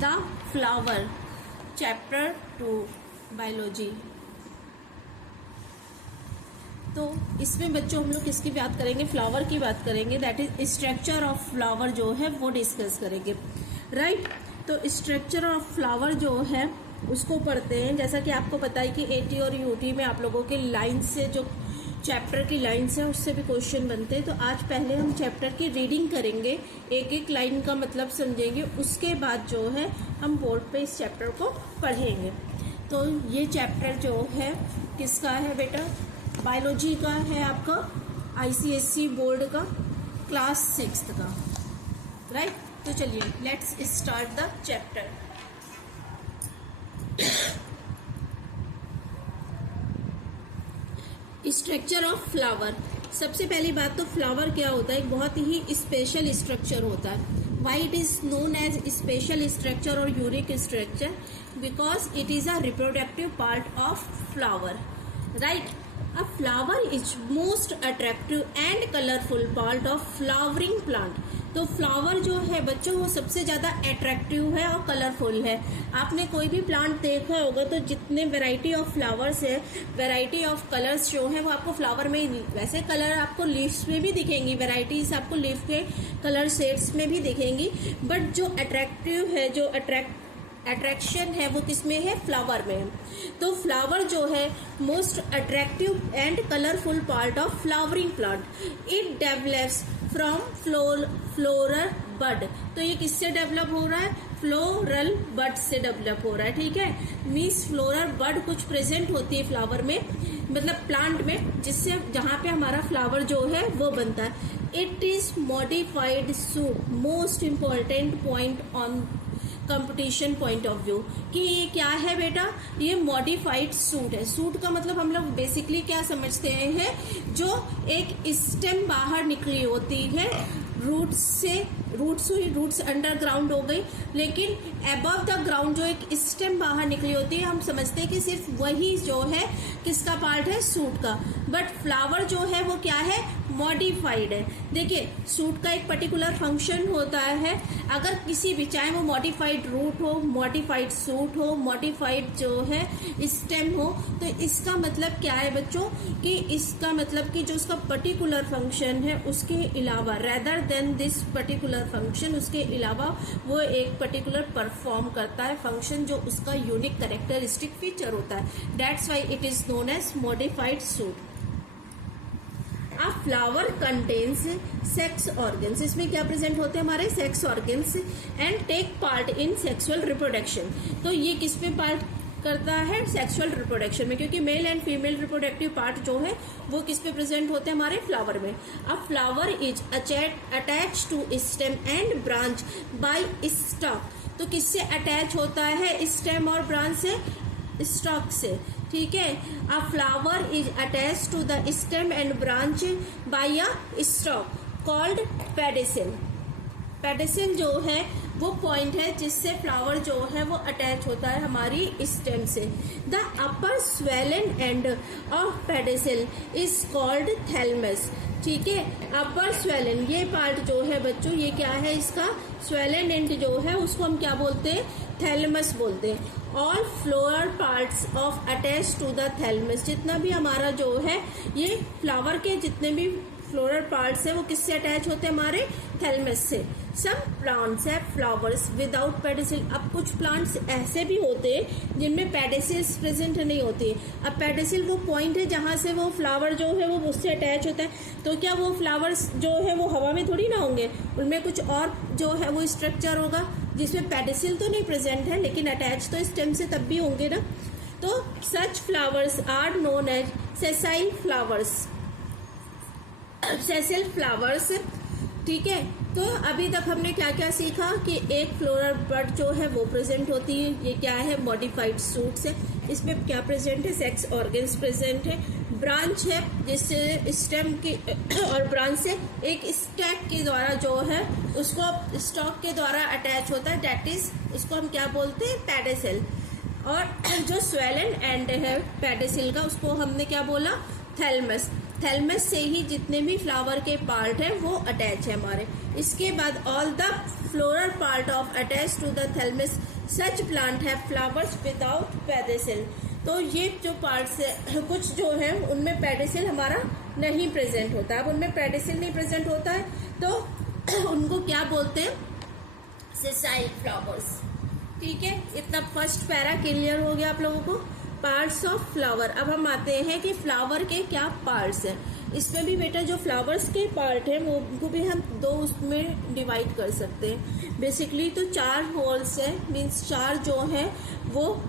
The flower, chapter 2 biology. तो इसमें बच्चों हम लोग किसकी बात करेंगे? फ्लावर की बात करेंगे। That is structure of flower जो है वो डिस्कस करेंगे, राइट। तो स्ट्रक्चर ऑफ फ्लावर जो है उसको पढ़ते हैं। जैसा कि आपको पता है कि एटी और यूटी में आप लोगों के लाइन से जो चैप्टर की लाइन्स है उससे भी क्वेश्चन बनते हैं। तो आज पहले हम चैप्टर की रीडिंग करेंगे, एक एक लाइन का मतलब समझेंगे, उसके बाद जो है हम बोर्ड पे इस चैप्टर को पढ़ेंगे। तो ये चैप्टर जो है किसका है बेटा? बायोलॉजी का है, आपका आईसीएसई बोर्ड का, क्लास 6 का, राइट। तो चलिए let's start the chapter. Structure of flower. सबसे पहली बात तो फ्लावर क्या होता है? एक बहुत ही स्पेशल स्ट्रक्चर होता है। Why it is known as special structure और unique structure? Because it is a reproductive part of flower, right. A flower is most attractive and colorful part of flowering plant. तो flower जो है बच्चों वो सबसे ज़्यादा अट्रैक्टिव है और कलरफुल है। आपने कोई भी प्लांट देखा होगा तो जितने वैरायटी ऑफ फ्लावर्स है, वैरायटी ऑफ कलर्स जो है वो आपको फ्लावर में ही, वैसे कलर आपको लीव्स में भी दिखेंगी, वैरायटीज आपको लीफ के कलर शेड्स में भी दिखेंगी, बट जो अट्रैक्टिव है, जो अट्रैक्शन है वो किसमें है? फ्लावर में है। तो फ्लावर जो है most attractive and colourful part of flowering plant. It develops from floral bud. तो ये किससे डेवलप हो रहा है? फ्लोरल बड से डेवलप हो रहा है, ठीक है। मीन्स फ्लोरल बड कुछ प्रेजेंट होती है फ्लावर में, मतलब प्लांट में, जिससे जहाँ पे हमारा फ्लावर जो है वो बनता है। It is modified suit. Most important point on competition point of view कि ये क्या है बेटा? ये मॉडिफाइड सूट है। सूट का मतलब हम लोग बेसिकली क्या समझते हैं? जो एक स्टेम बाहर निकली होती है रूट्स से, रूट्स अंडरग्राउंड हो गई, लेकिन अबव द ग्राउंड जो एक स्टेम बाहर निकली होती है हम समझते हैं कि सिर्फ वही जो है किसका पार्ट है? सूट का। बट फ्लावर जो है वो क्या है? मॉडिफाइड है। देखिए सूट का एक पर्टिकुलर फंक्शन होता है। अगर किसी भी, चाहे वो मॉडिफाइड रूट हो, मॉडिफाइड सूट हो, मॉडिफाइड जो है स्टेम हो, तो इसका मतलब क्या है बच्चों? कि इसका मतलब कि जो उसका पर्टिकुलर फंक्शन है उसके अलावा, rather than this particular function, उसके अलावा वो एक पर्टिकुलर परफॉर्म करता है फंक्शन जो उसका यूनिक कैरेक्टरिस्टिक फीचर होता है। That's why it is known as modified suit. A flower contains sex organs. इसमें क्या प्रेजेंट होते हैं? हमारे sex organs and take part in sexual reproduction. तो ये किस में पार्ट करता है? सेक्सुअल रिप्रोडक्शन में, क्योंकि male and female reproductive part जो है वो किस पे प्रेजेंट होते हैं? हमारे फ्लावर में। A flower is attach to stem and branch by stalk. तो किससे अटैच होता है? स्टेम और ब्रांच से, स्टॉक से, ठीक है। A flower is attach to the stem and branch by a stalk called pedicel. Pedicel जो है वो पॉइंट है जिससे फ्लावर जो है वो अटैच होता है हमारी स्टेम से। The upper swollen end of pedicel is called thalamus, ठीक है। अपर स्वेलन ये पार्ट जो है बच्चों, ये क्या है? इसका स्वेलन एंड जो है उसको हम क्या बोलते हैं? थैलमस बोलते हैं। All floral parts of attach to the thalamus. जितना भी हमारा जो है ये फ्लावर के जितने भी फ्लोरल पार्ट्स है वो किससे अटैच होते हैं? हमारे थैलमस से। सम प्लांट्स है फ्लावर्स विदाउट पेडिसिल। अब कुछ प्लांट्स ऐसे भी होते हैं जिनमें पेडिसिल्स प्रेजेंट नहीं होती है। अब पेडिसिल वो पॉइंट है जहां से वो फ्लावर जो है वो उससे अटैच होता है। तो क्या वो फ्लावर्स जो है वो हवा में थोड़ी ना होंगे, उनमें कुछ और जो है वो स्ट्रक्चर होगा जिसमें पेडिसिल तो नहीं प्रेजेंट है लेकिन अटैच तो स्टेम से तब भी होंगे ना। तो such flowers are known as sessile flowers. Sessile flowers, ठीक है। तो अभी तक हमने क्या क्या सीखा कि एक फ्लोरल बड जो है वो प्रेजेंट होती है। ये क्या है? मॉडिफाइड सूट्स है। इसमें क्या प्रेजेंट है? सेक्स ऑर्गन्स प्रेजेंट है। ब्रांच है जिससे स्टेम की और ब्रांच से एक स्टैक के द्वारा जो है उसको स्टॉक के द्वारा अटैच होता है। दैट इज उसको हम क्या बोलते हैं? पेडिसिल। और जो स्वेलन एंड है पेडिसिल का उसको हमने क्या बोला? थैलमस। थैलमस से ही जितने भी फ्लावर के पार्ट है वो अटैच है हमारे। इसके बाद all the floral part of attach to the thalamus such plant है फ्लावर्स विदाउट पेडिसिल। तो ये जो पार्ट्स है कुछ जो है उनमें पेडिसिल हमारा नहीं प्रेजेंट होता है। अब उनमें पेडिसिल नहीं प्रेजेंट होता है तो उनको क्या बोलते हैं, सेसाइल फ्लावर्स। ठीक है, इतना फर्स्ट पैरा क्लियर हो गया आप लोगों को। Parts of flower. अब हम आते हैं कि फ्लावर के क्या पार्ट्स हैं। इसमें भी बेटा जो फ्लावर्स के पार्ट है वो उनको भी हम दो उसमें डिवाइड कर सकते हैं। बेसिकली तो 4 होल्स है, मीन्स 4 जो है वो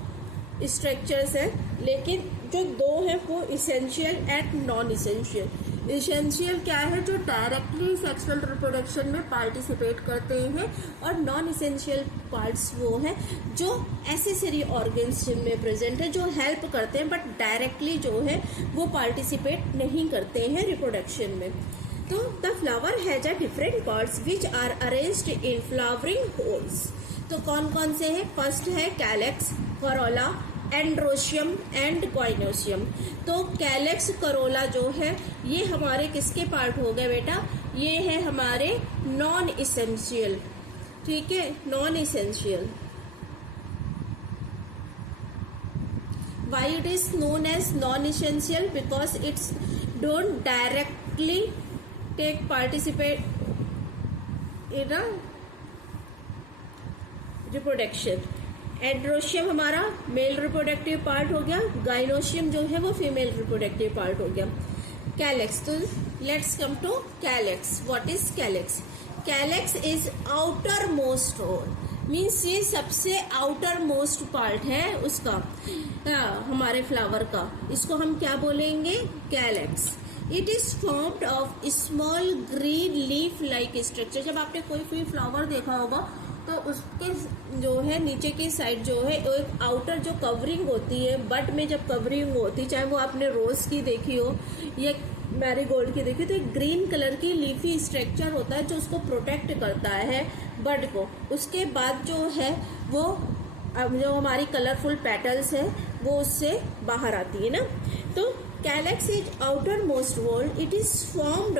स्ट्रक्चर्स है, लेकिन जो 2 है वो essential and non essential. Essential क्या है, जो डायरेक्टली सेक्सुअल रिप्रोडक्शन में पार्टिसिपेट करते हैं, और नॉन इसेंशियल पार्ट्स वो हैं जो एसेसरी ऑर्गन्स जिनमें प्रेजेंट है, जो हेल्प करते हैं बट डायरेक्टली जो है वो पार्टिसिपेट नहीं करते हैं रिप्रोडक्शन में। तो the flower has a different parts which are arranged in flowering whorls. तो कौन कौन से हैं? फर्स्ट है calyx, corolla, androecium and gynoecium. तो कैलेक्स, करोला जो है ये हमारे किसके पार्ट हो गए बेटा? ये है हमारे नॉन इसेंशियल। ठीक है, non essential. Why it is known as non essential? Because it's don't directly take participate in a reproduction. Androecium हमारा मेल रिप्रोडक्टिव पार्ट हो गया, गाइनोशियम जो है वो फीमेल रिप्रोडक्टिव पार्ट हो गया। कैलेक्स, तो let's come to calyx. What is calyx? Calyx is outer most whorl, means ये सबसे आउटर मोस्ट पार्ट है उसका, हमारे फ्लावर का। इसको हम क्या बोलेंगे? Calyx. It is formed of small green leaf like structure. जब आपने कोई भी फ्लावर देखा होगा तो उसके जो है नीचे की साइड जो है एक आउटर जो कवरिंग होती है, बड में जब कवरिंग होती है, चाहे वो आपने रोज की देखी हो या मैरीगोल्ड की देखी, तो एक ग्रीन कलर की लीफी स्ट्रक्चर होता है जो उसको प्रोटेक्ट करता है बड को। उसके बाद जो है वो जो हमारी कलरफुल पेटल्स है वो उससे बाहर आती है ना। तो calyx is outer most wall. It is formed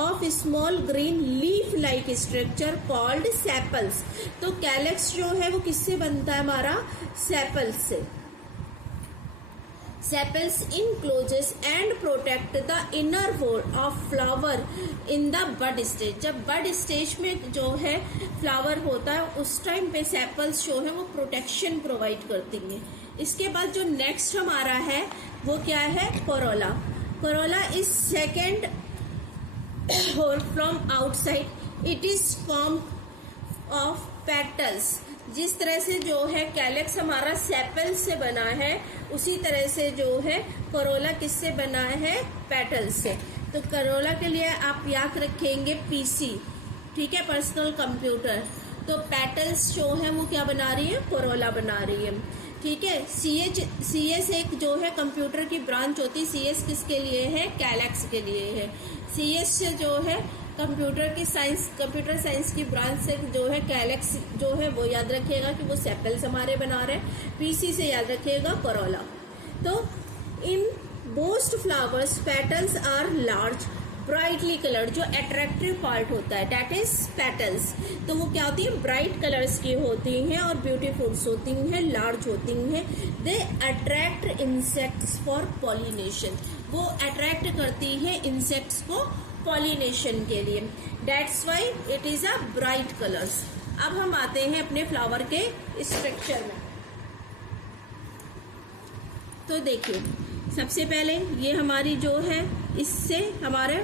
of small green leaf like structure called sepals. तो कैलेक्स जो है वो किससे बनता है हमारा? सेपल्स से। Sepals encloses and protect the inner wall of flower in the bud stage. जब बड स्टेज में जो है फ्लावर होता है उस टाइम पे सेपल्स जो है वो प्रोटेक्शन प्रोवाइड करती हैं। इसके बाद जो नेक्स्ट हमारा है वो क्या है? Corolla. Corolla is second whorl from outside. It is form of petals. जिस तरह से जो है कैलेक्स हमारा सेपल से बना है, उसी तरह से जो है कोरोला किससे बना है? पेटल से। तो कोरोला के लिए आप याद रखेंगे पीसी, ठीक है, पर्सनल कंप्यूटर। तो पेटल्स जो है वो क्या बना रही है? कोरोला बना रही है। ठीक है, सीएस एक जो है कंप्यूटर की ब्रांच होती है। सीएस किसके लिए है? कैलेक्स के लिए है। सीएस से जो है कंप्यूटर साइंस की ब्रांच से जो है कैलेक्स जो है वो याद रखिएगा कि वो सेपल्स हमारे बना रहे हैं। पीसी से याद रखिएगा कोरोला। तो in most flowers petals are large brightly coloured. जो अट्रैक्टिव पार्ट होता है दैट इज पेटल्स, तो वो क्या होती है? ब्राइट कलर्स की होती हैं और ब्यूटीफुल होती हैं, लार्ज होती हैं। They attract insects for pollination. वो अट्रैक्ट करती है इंसेक्ट्स को पॉलिनेशन के लिए। That's why it is a bright colours. अब हम आते हैं अपने फ्लावर के स्ट्रक्चर में। तो देखिए, सबसे पहले ये हमारी जो है इससे हमारे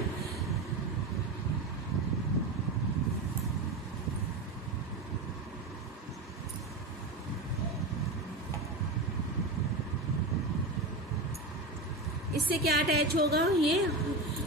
इससे क्या अटैच होगा?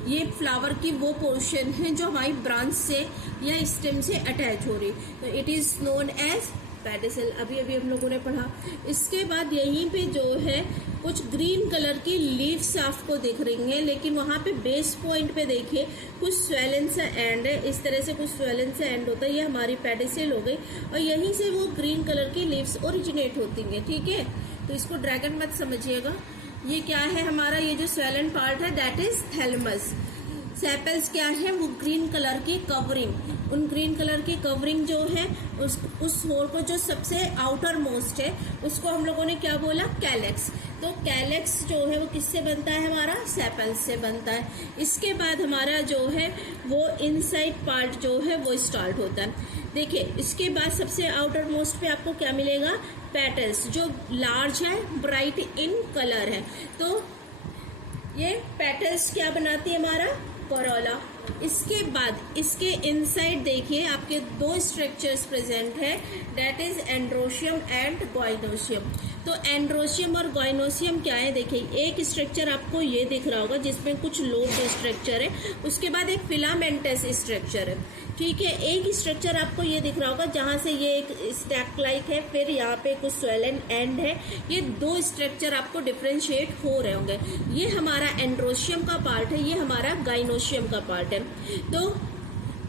ये फ्लावर की वो पोर्शन है जो हमारी ब्रांच से या स्टेम से अटैच हो रही, तो it is known as pedicel. अभी हम लोगों ने पढ़ा। इसके बाद यहीं पे जो है कुछ ग्रीन कलर की लीव्स आपको दिख रही हैं, लेकिन वहाँ पे बेस पॉइंट पे देखिए कुछ स्वेलन सा एंड है। इस तरह से कुछ स्वेलन सा एंड होता है, ये हमारी पेडिसल हो गई, और यहीं से वो ग्रीन कलर की लीव्स ओरिजिनेट होती हैं। ठीक है, तो इसको ड्रैगन मत समझिएगा। ये क्या है हमारा, ये जो स्वेलन पार्ट है दैट इज थैलेमस। सेपल्स क्या है, वो ग्रीन कलर की कवरिंग, उन ग्रीन कलर की कवरिंग जो है उस होल को जो सबसे आउटर मोस्ट है उसको हम लोगों ने क्या बोला, कैलेक्स। तो कैलेक्स जो है वो किससे बनता है, हमारा सेपल्स से बनता है। इसके बाद हमारा जो है वो इनसाइड पार्ट जो है वो स्टार्ट होता है। देखिए इसके बाद सबसे आउटर मोस्ट पे आपको क्या मिलेगा, पेटल्स जो लार्ज है, ब्राइट इन कलर है। तो ये पेटल्स क्या बनाती है, हमारा कोरोला। इसके बाद इसके इनसाइड देखिए आपके दो स्ट्रक्चर्स प्रेजेंट है, that is androecium and gynoecium. तो एंड्रोशियम और गाइनोशियम क्या है, देखिए एक स्ट्रक्चर आपको ये दिख रहा होगा जिसमें कुछ लोब्ड स्ट्रक्चर है, उसके बाद एक फिलामेंटस स्ट्रक्चर है, ठीक है। एक स्ट्रक्चर आपको ये दिख रहा होगा जहां से ये एक स्टैक लाइक है, फिर यहाँ पे कुछ स्वेलन एंड है। ये दो स्ट्रक्चर आपको डिफ्रेंशिएट हो रहे होंगे। ये हमारा एंड्रोशियम का पार्ट है, ये हमारा गाइनोशियम का पार्ट है। तो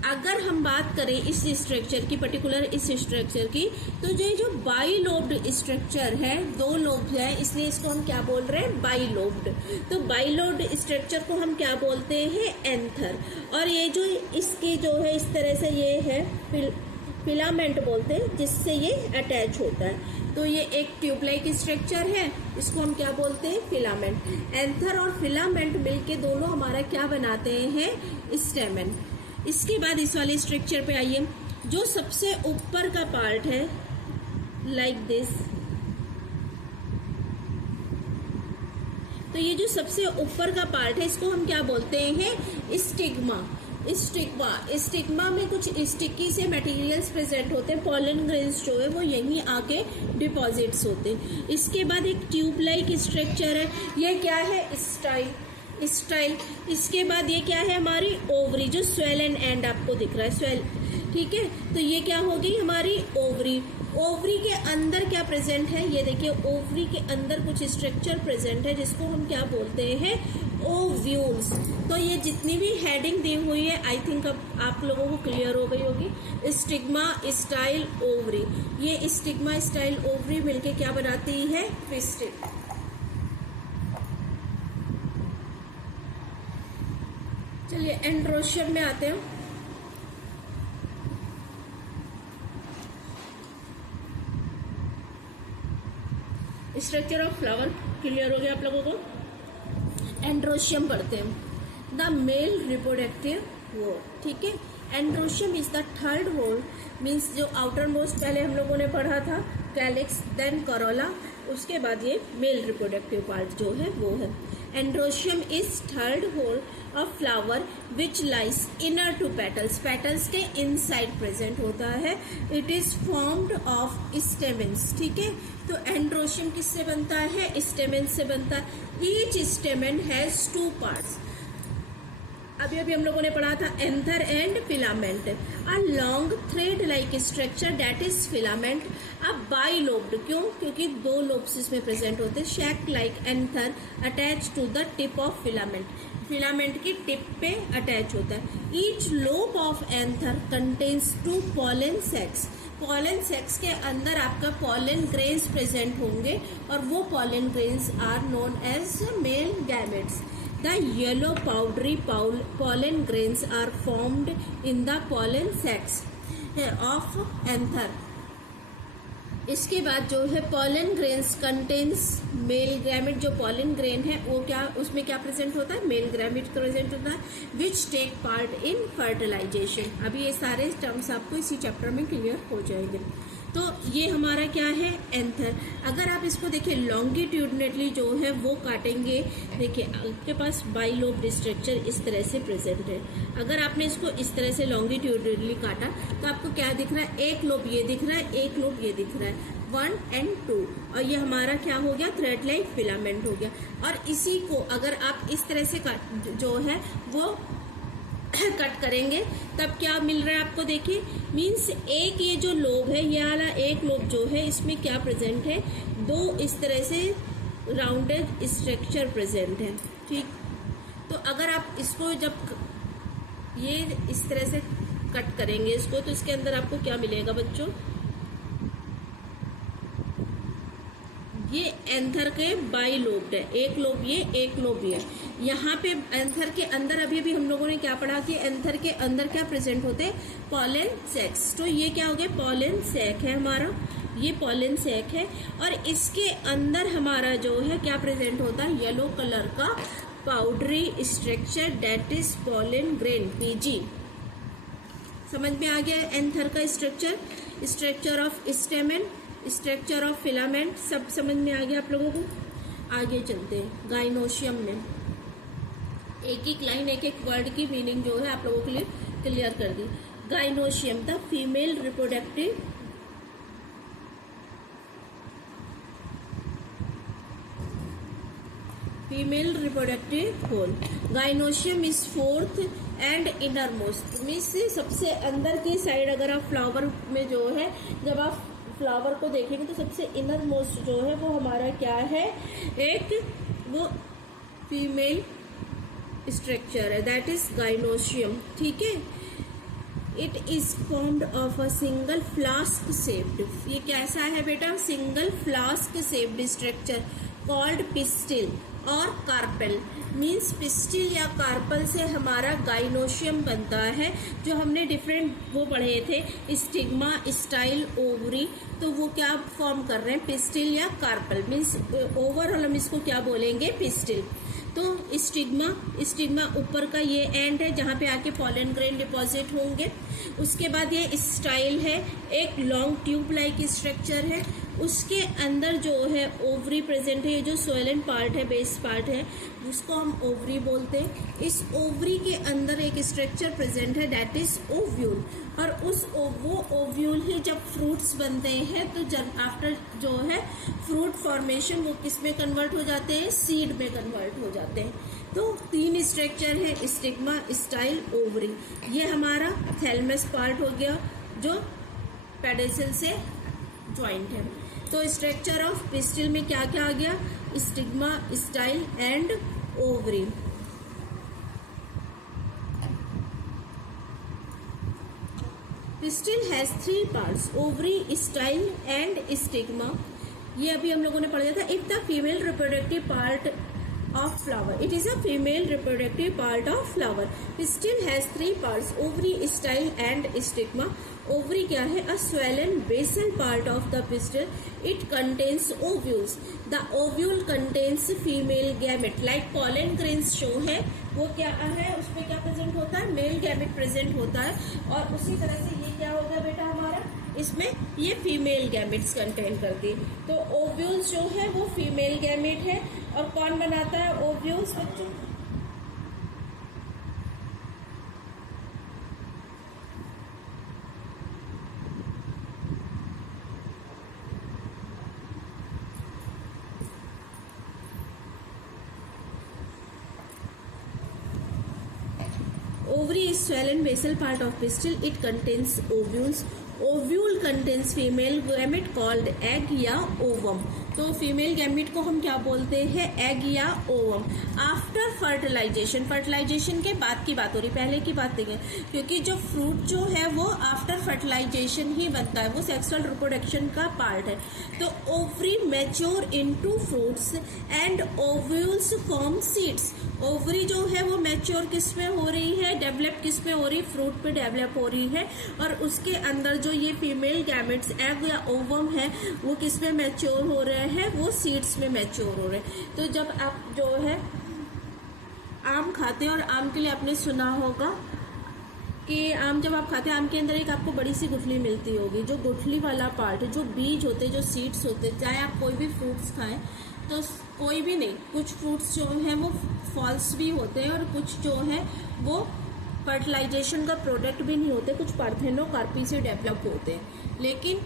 अगर हम बात करें इस स्ट्रक्चर की, पर्टिकुलर इस स्ट्रक्चर की, तो जो बाइलोब्ड स्ट्रक्चर है, दो लोब है, इसलिए इसको हम क्या बोल रहे हैं, बाइलोब्ड। तो बाइलोब्ड स्ट्रक्चर को हम क्या बोलते हैं, एंथर। और ये जो इसकी जो है इस तरह से ये है फिलामेंट बोलते हैं, जिससे ये अटैच होता है। तो ये एक ट्यूबलाइक स्ट्रक्चर है, इसको हम क्या बोलते हैं, फिलामेंट। एंथर और फिलामेंट मिलके दोनों हमारा क्या बनाते हैं, स्टेमन। इसके बाद इस वाले स्ट्रक्चर पे आइए, जो सबसे ऊपर का पार्ट है लाइक दिस। तो ये जो सबसे ऊपर का पार्ट है इसको हम क्या बोलते हैं, स्टिग्मा। स्टिग्मा में कुछ स्टिकी से मटेरियल्स प्रेजेंट होते हैं, पॉलन ग्रेन्स जो है वो यहीं आके डिपॉजिट्स होते हैं। इसके बाद एक ट्यूब लाइक स्ट्रक्चर है, ये क्या है, स्टाइल। इसके बाद ये क्या है, हमारी ओवरी, जो स्वेलन एंड आपको दिख रहा है, स्वेल, ठीक है। तो ये क्या होगी, हमारी ओवरी। ओवरी के अंदर क्या प्रेजेंट है, ये देखिए ओवरी के अंदर कुछ स्ट्रक्चर प्रेजेंट है जिसको हम क्या बोलते हैं, ओव्यूल्स। तो ये जितनी भी हेडिंग दी हुई है आई थिंक अब आप लोगों को क्लियर हो गई होगी। Stigma, style, ovary. ये स्टिग्मा, स्टाइल, ओवरी मिलके क्या बनाती है, पिस्टिल। चलिए एंड्रोशियम में आते हैं। स्ट्रक्चर ऑफ फ्लावर क्लियर हो गया आप लोगों को। एंड्रोशियम पढ़ते हैं, द मेल रिप्रोडक्टिव वॉल, ठीक है। Androecium is the third whorl, means जो आउटर मोस्ट पहले हम लोगों ने पढ़ा था, कैलिक्स, देन करोला, उसके बाद ये मेल रिप्रोडक्टिव पार्ट जो है वो है। Androecium is third whorl of flower which lies inner to petals, petals के इनसाइड प्रेजेंट होता है। It is formed of stamens, ठीक है। तो एंड्रोशियम किससे बनता है, स्टेमेन से बनता है। Each stamen has two parts, अभी हम लोगों ने पढ़ा था anther and filament. A long thread like structure that is filament. अब बाइलोब्ड, क्यों, क्योंकि दो लोब्स इसमें प्रेजेंट होते हैं। Sac like anther attach to the tip of filament, filament की टिप पे अटैच होता है। Each lobe of anther contains two pollen sacs, pollen sacs के अंदर आपका पॉलन ग्रेन्स प्रेजेंट होंगे और वो pollen grains are known as male gametes. The yellow powdery pollen grains are formed in the pollen sacs of anther. इसके बाद जो है पॉलन ग्रेन्स कंटेन्स मेल ग्रैमेट, जो पॉलन ग्रेन है वो क्या, उसमें क्या प्रेजेंट होता है, मेल ग्रैमेट प्रेजेंट होता है which take part in fertilization. अभी ये सारे टर्म्स आपको इसी चैप्टर में क्लियर हो जाएंगे। तो ये हमारा क्या है, एंथर। अगर आप इसको देखिए लॉन्गिट्यूडनली जो है वो काटेंगे, देखिए आपके पास बाइलोब्ड स्ट्रक्चर इस तरह से प्रेजेंट है। अगर आपने इसको इस तरह से लॉन्गिट्यूडनली काटा तो आपको क्या दिख रहा है, एक लोब ये दिख रहा है, एक लोब ये दिख रहा है, 1 and 2, और ये हमारा क्या हो गया, थ्रेड लाइक फिलामेंट हो गया। और इसी को अगर आप इस तरह से जो है वो कट करेंगे तब क्या मिल रहा है आपको, देखिए मीन्स एक ये जो लोब है, ये वाला एक लोब जो है इसमें क्या प्रेजेंट है, दो इस तरह से राउंडेड स्ट्रक्चर प्रेजेंट है, ठीक। तो अगर आप इसको जब ये इस तरह से कट करेंगे इसको, तो इसके अंदर आपको क्या मिलेगा बच्चों, ये एंथर के बाई लोब्ड है, एक लोब ये, एक लोब ये। यहाँ पे एंथर के अंदर अभी भी हम लोगों ने क्या पढ़ा कि एंथर के अंदर क्या प्रेजेंट होते हैं, पॉलन सैक्स। तो ये क्या हो गया, पॉलन सैक है हमारा, ये पॉलन सैक है। और इसके अंदर हमारा जो है क्या प्रेजेंट होता है, येलो कलर का powdery structure, that is pollen grain, PG. समझ में आ गया एंथर का structure, structure of stamen, structure of filament, सब समझ में आ गया आप लोगों को। आगे चलते हैं गाइनोशियम में। एक एक लाइन, एक एक वर्ड की मीनिंग जो है आप लोगों के लिए क्लियर कर दी। Gynoecium the female reproductive whorl. Gynoecium is fourth and innermost, means सबसे अंदर की साइड अगर आप फ्लावर में जो है, जब आप फ्लावर को देखेंगे तो सबसे इनर मोस्ट जो है वो हमारा क्या है, एक वो फीमेल स्ट्रक्चर है, दैट इज गाइनोशियम। ठीक है, it is formed of a single flask shaped, ये कैसा है बेटा, single flask shaped structure called pistil और कार्पेल। मीन्स पिस्टिल या कार्पल से हमारा गाइनोशियम बनता है। जो हमने डिफरेंट वो पढ़े थे, स्टिग्मा, स्टाइल, ओवरी, तो वो क्या फॉर्म कर रहे हैं, पिस्टिल या कार्पल। मीन्स ओवरऑल हम इसको क्या बोलेंगे, पिस्टिल। तो स्टिग्मा ऊपर का ये एंड है जहाँ पे आके पॉलन ग्रेन डिपॉजिट होंगे। उसके बाद ये स्टाइल है, एक लॉन्ग ट्यूब लाइक स्ट्रक्चर है। उसके अंदर जो है ओवरी प्रेजेंट है, ये जो सोइलन पार्ट है, बेस पार्ट है, उसको हम ओवरी बोलते हैं। इस ओवरी के अंदर एक स्ट्रक्चर प्रेजेंट है, दैट इज ओव्यूल। और वो ओव्यूल ही जब फ्रूट्स बनते हैं तो जब आफ्टर जो है फ्रूट फॉर्मेशन वो किस में कन्वर्ट हो जाते हैं, सीड में कन्वर्ट हो जाते हैं। तो 3 स्ट्रक्चर है, स्टिग्मा, स्टाइल, ओवरी। ये हमारा थैलमस पार्ट हो गया जो पेडिसल से ज्वाइंट है। तो स्ट्रक्चर ऑफ पिस्टिल में क्या क्या आ गया, stigma, style and ovary. Pistil has 3 parts, ovary, style and stigma. ये अभी हम लोगों ने पढ़ा था। If the female reproductive part of flower, it is a female reproductive part of flower. Pistil has 3 parts, ovary, style and stigma. Ovary क्या है, a swollen basal part of the pistil, it contains ovules. The ovule contains female gamete, like pollen grains show है वो क्या है, उसमें क्या present होता है, मेल गैमेट प्रेजेंट होता है। और उसी तरह से ये क्या होगा बेटा हमारा, इसमें ये फीमेल गैमेट्स कंटेन करती है। तो ओव्यूल्स जो है वो फीमेल गैमेट है। और कौन बनाता है ओव्यूल्स बच्चों, ovary is swollen basal part of pistil, it contains ovules. Ovule contains female gamete called egg या ओवम। तो फीमेल गैमेट को हम क्या बोलते हैं, एग या ओवम। आफ्टर फर्टिलाइजेशन, फर्टिलाइजेशन के बाद की बात हो रही, पहले की बात नहीं है, क्योंकि जो फ्रूट जो है वो आफ्टर फर्टिलाइजेशन ही बनता है, वो सेक्सुअल रिप्रोडक्शन का पार्ट है। तो ovary mature into fruits and ovules form seeds. Ovary जो है वो मैच्योर किस में हो रही है, डेवलप किस में हो रही, फ्रूट पे डेवलप हो रही है। और उसके अंदर जो ये फीमेल गैमेट्स एग या ओवम है वो किस में मैच्योर हो रहे हैं, वो सीड्स में मैच्योर हो रहे हैं। तो जब आप जो है आम खाते हैं, और आम के लिए आपने सुना होगा कि आम जब आप खाते हैं, आम के अंदर एक आपको बड़ी सी गुठली मिलती होगी, जो गुठली वाला पार्ट है, जो बीज होते हैं, जो सीड्स होते हैं। चाहे आप कोई भी फ्रूट्स खाएं, तो कोई भी नहीं, कुछ फ्रूट्स जो हैं वो फॉल्स भी होते हैं और कुछ जो है वो फर्टिलाइजेशन का प्रोडक्ट भी नहीं होते, कुछ पार्थेनोकार्पी से डेवलप होते हैं। लेकिन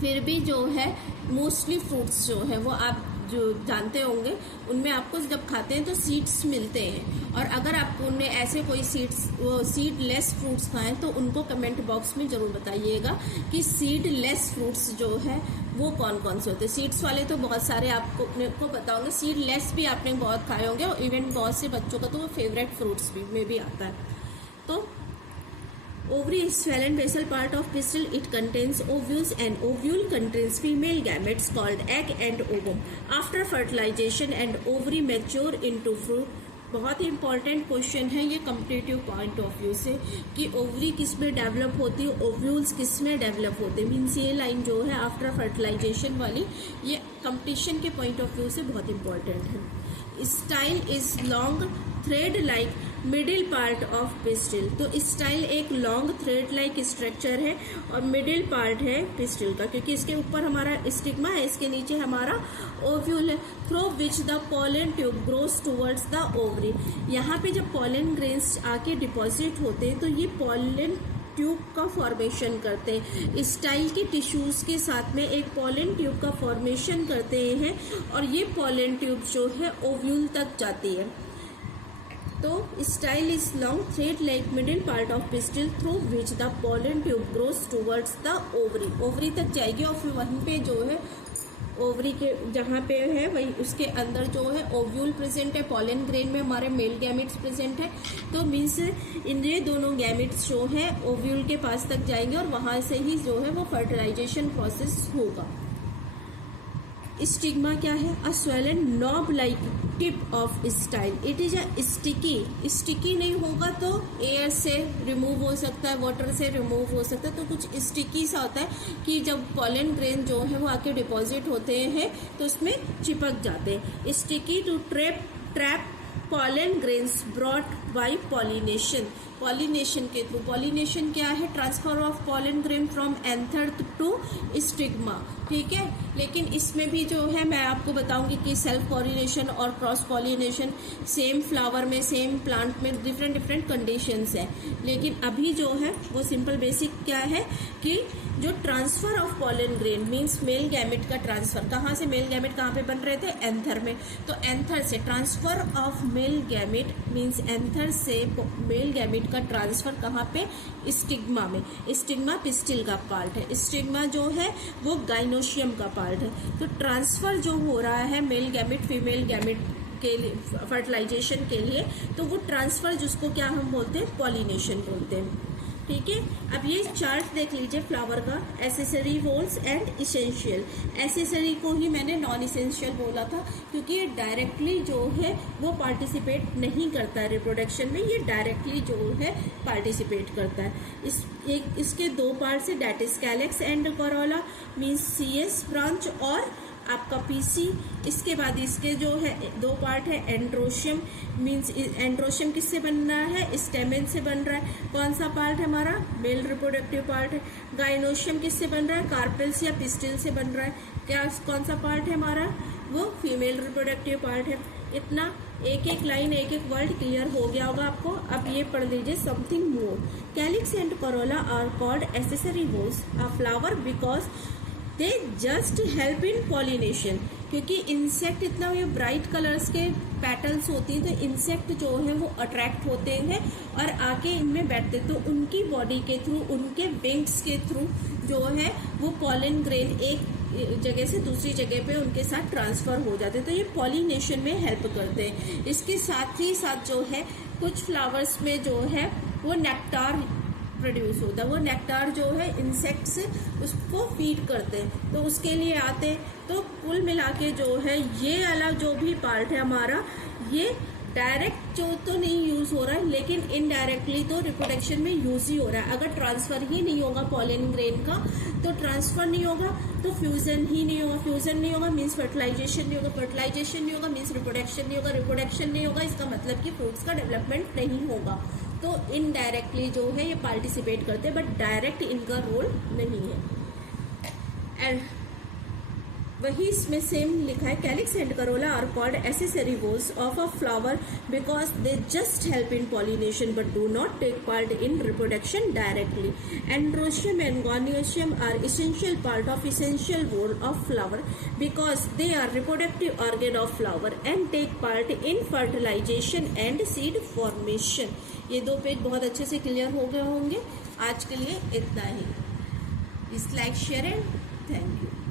फिर भी जो है मोस्टली फ्रूट्स जो है वो आप जो जानते होंगे, उनमें आपको जब खाते हैं तो सीड्स मिलते हैं। और अगर आपको उनमें ऐसे कोई सीडलेस फ्रूट्स खाएं तो उनको कमेंट बॉक्स में ज़रूर बताइएगा कि सीडलेस फ्रूट्स जो है वो कौन कौन से होते हैं। सीड्स वाले तो बहुत सारे आपको अपने को पता होंगे, सीडलेस भी आपने बहुत खाए होंगे, और इवन बहुत से बच्चों का तो वो फेवरेट फ्रूट्स भी में भी आता है। तो Ovary is swollen basal part of pistil. It contains ovules and ovule contains female gametes called egg and ovum. After fertilization and ovary mature into fruit. बहुत ही इंपॉर्टेंट क्वेश्चन है ये कम्पिटिटिव पॉइंट ऑफ व्यू से कि ovary किस में develop होती है, ovules किस में डेवलप होते हैं। मीन्स ये लाइन जो है आफ्टर फर्टिलाइजेशन वाली ये कंपटीशन के पॉइंट ऑफ व्यू से बहुत इंपॉर्टेंट है। Style is long thread like middle part of pistil. तो स्टाइल एक लॉन्ग थ्रेड लाइक स्ट्रक्चर है और मिडिल पार्ट है पिस्टिल का, क्योंकि इसके ऊपर हमारा स्टिग्मा है, इसके नीचे हमारा ओव्यूल है, through which the pollen tube grows towards the ovary. यहाँ पे जब पोलन ग्रेन्स आके डिपॉजिट होते हैं तो ये पोलन ट्यूब का फॉर्मेशन करते हैं। स्टाइल के टिश्यूज के साथ में एक पोलन ट्यूब का फॉर्मेशन करते हैं और ये पोलन ट्यूब जो है ओव्यूल तक जाती है। तो style is long thread like middle part of pistil through which the pollen tube grows towards the ovary. Ovary तक जाएगी और फिर वहीं पे जो है ओवरी के जहाँ पे है वही उसके अंदर जो है ओव्यूल प्रेजेंट है, पोलन ग्रेन में हमारे मेल गैमेट्स प्रेजेंट है। तो मीन्स इन ये दोनों गैमेट्स जो है ओव्यूल के पास तक जाएंगे और वहाँ से ही जो है वो फर्टिलाइजेशन प्रोसेस होगा। स्टिग्मा क्या है? A swollen knob like tip of style. It is a sticky नहीं होगा तो एयर से रिमूव हो सकता है, वाटर से रिमूव हो सकता है, तो कुछ स्टिकी सा होता है कि जब पोलन ग्रेन जो है वो आके डिपॉजिट होते हैं तो उसमें चिपक जाते हैं। Sticky to trap pollen grains brought by pollination. Pollination के थ्रू, पॉलिनेशन क्या है? Transfer of pollen grain from anther to stigma, ठीक है। लेकिन इसमें भी जो है मैं आपको बताऊंगी कि सेल्फ पॉलिनेशन और क्रॉस पॉलिनेशन सेम फ्लावर में, सेम प्लांट में डिफरेंट कंडीशंस है। लेकिन अभी जो है वो सिंपल बेसिक क्या है कि जो transfer of pollen grain means male gamete का ट्रांसफर, कहाँ से मेल गैमेट कहाँ पे बन रहे थे? एंथर में। तो एंथर से transfer of male gamete means anther से मेल गैमेट का ट्रांसफर कहाँ पे? स्टिग्मा में। स्टिग्मा पिस्टिल का पार्ट है, स्टिग्मा जो है वो गाइनोशियम का पार्ट है। तो ट्रांसफर जो हो रहा है मेल गैमेट फीमेल गैमेट के लिए फर्टिलाइजेशन के लिए, तो वो ट्रांसफर जिसको क्या हम बोलते हैं? पॉलिनेशन बोलते हैं, ठीक है। अब ये चार्ट देख लीजिए फ्लावर का, accessory roles and essential. Accessory को ही मैंने नॉन इसेंशियल बोला था क्योंकि ये डायरेक्टली जो है वो पार्टिसिपेट नहीं करता है रिप्रोडक्शन में, ये डायरेक्टली जो है पार्टिसिपेट करता है। इसके दो पार्ट्स है, that is calyx and corolla means CS branch और आपका PC। इसके बाद इसके जो है दो पार्ट है, एंड्रोशियम मीन्स एंड्रोशियम किससे बन रहा है? स्टेमेन से बन रहा है। कौन सा पार्ट है हमारा? मेल रिप्रोडक्टिव पार्ट है। गाइनोशियम किससे बन रहा है? कार्पेल्स या पिस्टिल से बन रहा है। क्या कौन सा पार्ट है हमारा? वो फीमेल रिप्रोडक्टिव पार्ट है। इतना एक एक लाइन एक एक वर्ड क्लियर हो गया होगा आपको। अब ये पढ़ लीजिए something more. Calyx and corolla are called accessory whorls a flower because they just help in pollination. क्योंकि इंसेक्ट इतना ये ब्राइट कलर्स के पैटर्न्स होती हैं तो इंसेक्ट जो है वो अट्रैक्ट होते हैं और आके इनमें बैठते, तो उनकी बॉडी के थ्रू, उनके विंग्स के थ्रू जो है वो पोलन ग्रेन एक जगह से दूसरी जगह पे उनके साथ ट्रांसफर हो जाते हैं, तो ये पॉलिनेशन में हेल्प करते हैं। इसके साथ ही साथ जो है कुछ फ्लावर्स में जो है वो नेक्टार प्रोड्यूस होता है। वो नेक्टार जो है इंसेक्ट्स उसको फीड करते हैं तो उसके लिए आते हैं। तो कुल मिला के जो है ये वाला जो भी पार्ट है हमारा, ये डायरेक्ट जो तो नहीं यूज हो रहा है लेकिन इनडायरेक्टली तो रिप्रोडक्शन में यूज ही हो रहा है। अगर ट्रांसफर ही नहीं होगा पोलन ग्रेन का तो ट्रांसफर नहीं होगा तो फ्यूजन ही नहीं होगा, फ्यूजन नहीं होगा मीन्स फर्टिलाइजेशन नहीं होगा, फर्टिलाइजेशन नहीं होगा मीन्स रिप्रोडक्शन नहीं होगा, रिप्रोडक्शन नहीं होगा इसका मतलब कि फ्रूट्स का डेवलपमेंट नहीं होगा। तो इनडायरेक्टली जो है ये पार्टिसिपेट करते हैं बट डायरेक्ट इनका रोल नहीं है। एंड वही इसमें सेम लिखा है, calyx and corolla are called accessory whorls of a flower because they just help in pollination but do not take part in reproduction directly. Androecium and gynoecium are essential part of essential whorl of flower because they are reproductive organ of flower and take part in fertilization and seed formation. ये दो page बहुत अच्छे से clear हो गए होंगे। आज के लिए इतना ही। Please like share and thank you.